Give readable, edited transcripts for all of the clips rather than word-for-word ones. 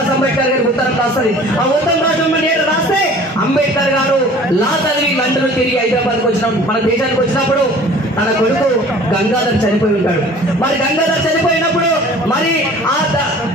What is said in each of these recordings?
బాబాసాహెబ్ అంబేద్కర్ గారికి ఉత్తరం రాస్తుంది. ఆ ఉత్తరం రాస్తే అంబేద్కర్ గారు లా చదివి లండన్ తిరిగి హైదరాబాద్కి వచ్చినప్పుడు, మన దేశానికి వచ్చినప్పుడు తన కొడుకు గంగాధర్ చనిపోయి ఉంటాడు. మరి గంగాధర్ చనిపోయినప్పుడు మరి ఆ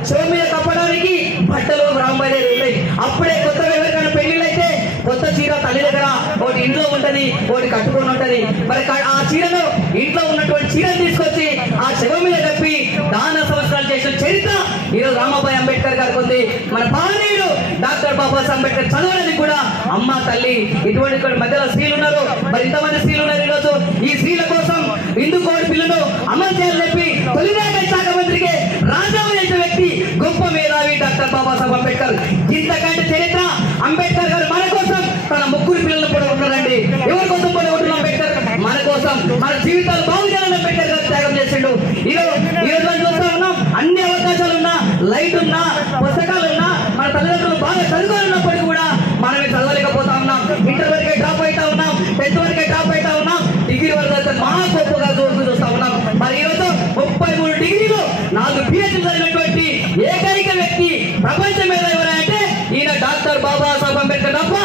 శవం మీద కప్పడానికి బట్టలు రాంబైలేరు ఉంటాయి. అప్పుడే కొత్తగా ఎవరికైనా పెళ్లిళ్ళైతే కొత్త చీర తల్లి దగ్గర ఒకటి ఇంట్లో ఉంటది, ఒకటి కట్టుకొని ఉంటది. మరి ఆ చీరను ఇంట్లో ఉన్నటువంటి చీరను తీసుకొచ్చి ఆ శవం మీద కప్పి దాన సంస్కారాలు చేసిన చరిత్ర ఈరోజు రామాబాయి అంబేద్కర్ గారికి ఉంది. మన పాలనీయుడు డాక్టర్ బాబాసాహెబ్ అంబేద్కర్ చదవడానికి కూడా అమ్మ తల్లి ఇటువంటి మధ్యలో స్త్రీలు ఉన్నారు. మరి ఇంతమంది స్త్రీలు ఉన్నారు. ఈరోజు ఈ స్త్రీల కోసం హిందూ కోడ్ బిల్లును అమలు చేయాలని చెప్పి తొలి న్యాయ శాఖ మంత్రికి రాజీనామా చేసిన వ్యక్తి గొప్ప మేధావి డాక్టర్ బాబాసాహెబ్ అంబేద్కర్. ఇంతకంటే చరిత్ర అంబేద్కర్ గారు మన కోసం తన ముగ్గురు పిల్లలు కూడా ఉన్నారండి. ఎవరి కోసం కూడా ఉంటున్నాం? అంబేద్కర్ మన కోసం, మన జీవితాలు బాగు చేయాలని అంబేద్కర్ గారు త్యాగం చేసిండు. ఈరోజు చూస్తా ఉన్నాం, అన్ని అవకాశాలు ఉన్నా, లైట్ ఉన్నా, పుస్తకాలు ఉన్నా, మన తల్లిదండ్రులు బాగా చదువుకున్నప్పటికీ కూడా మనమే చదవలేకపోతా ఉన్నాం. ఇంటర్ వరకే డ్రాప్ అవుతా ఉన్నాం, 10th వరకే డ్రాప్ అవుతా ఉన్నాం, డిగ్రీ వరకు మా గొప్పగా చూస్తూ ఉన్నాం. మరి ఈరోజు 33 డిగ్రీలు 4 PhD చదివినటువంటి ఏకైక వ్యక్తి ప్రపంచం మీద ఎవరంటే ఈయన డాక్టర్ బాబాసాహెబ్ అంబేద్కర్ తప్ప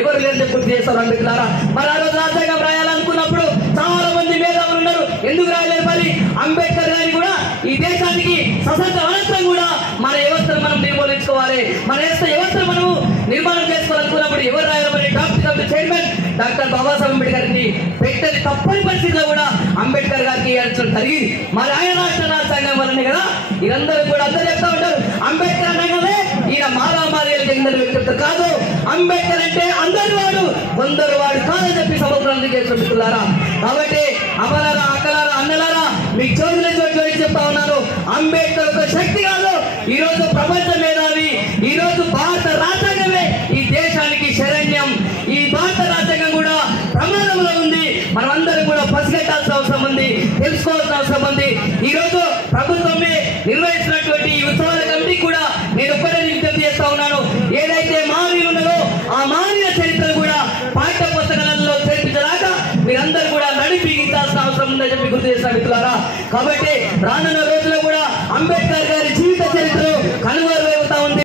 ఎవరు లేదని గుర్తు చేస్తారు అంబేద్కర్. మరి ఆ రోజు రాజ్యాంగం రాయాలనుకున్నప్పుడు చాలా మంది మేధావులు ఉన్నారు. ఎందుకు రాయలేరు? మరి అంబేద్కర్ గారిని కూడా ఈ దేశానికి సశస్త్ర అనంతరం కూడా మన వ్యవస్థను మనం నిర్మూలించుకోవాలి, మన వ్యవస్థను మనము నిర్మాణం చేసుకోవాలనుకున్నప్పుడు ఎవరు రాయాలి? మరి doctor chairman doctor Babasaheb Ambedkar ని పెట్టని తప్పని పరిస్థితిలో కూడా అంబేద్కర్ గారికి ఇవ్వాల్సిన జరిగింది. మరి ఆయన రాష్ట్ర రాజ్యాంగం వల్లనే కదా. ఇదందరూ కూడా అందరూ చెప్తా ఉంటారు అంబేద్కర్ అనగానే ఈయన మారామార్యాలు చెందిన వ్యక్తి కాదు. అంబేద్కర్ అంటే అందరు వాడు, కొందరు వాడు కాదని చెప్పి సముద్రాన్ని చేస్తున్నారా. కాబట్టి అమలారా, అక్కలారా, అన్నలారా, మీకు చోదుల చోటు చెప్తా ఉన్నారు, అంబేద్కర్ ఒక శక్తి కాదు, ఈ రోజు ప్రపంచ మేధావి. ఈ రోజు భారత రాజ్యాంగమే ఈ దేశానికి శరణ్యం. ఈ భారత రాజ్యాంగం కూడా ప్రమాదంలో ఉంది. మనమందరం కూడా పసిగట్టాల్సిన అవసరం ఉంది, తెలుసుకోవాల్సిన అవసరం ఉంది. ఈ రోజు ప్రభుత్వమే నిర్వహిస్తున్నటువంటి ఈ ఉత్సవాల కమిటీ కూడా నేను ఒక్కడే విజ్ఞప్తి చేస్తా ఉన్నాను. ఏదైతే మానవులు ఉన్నదో ఆ మానవ చరిత్ర కూడా పాఠ్య పుస్తకాలలో చేర్పించడాక మీరందరూ కూడా నడిపించాల్సిన అవసరం ఉందని చెప్పి గుర్తు చేసిన మిత్రులారా. కాబట్టి రానున్న రోజుల్లో కూడా అంబేద్కర్ గారి జీవిత చరిత్రను కనుగొన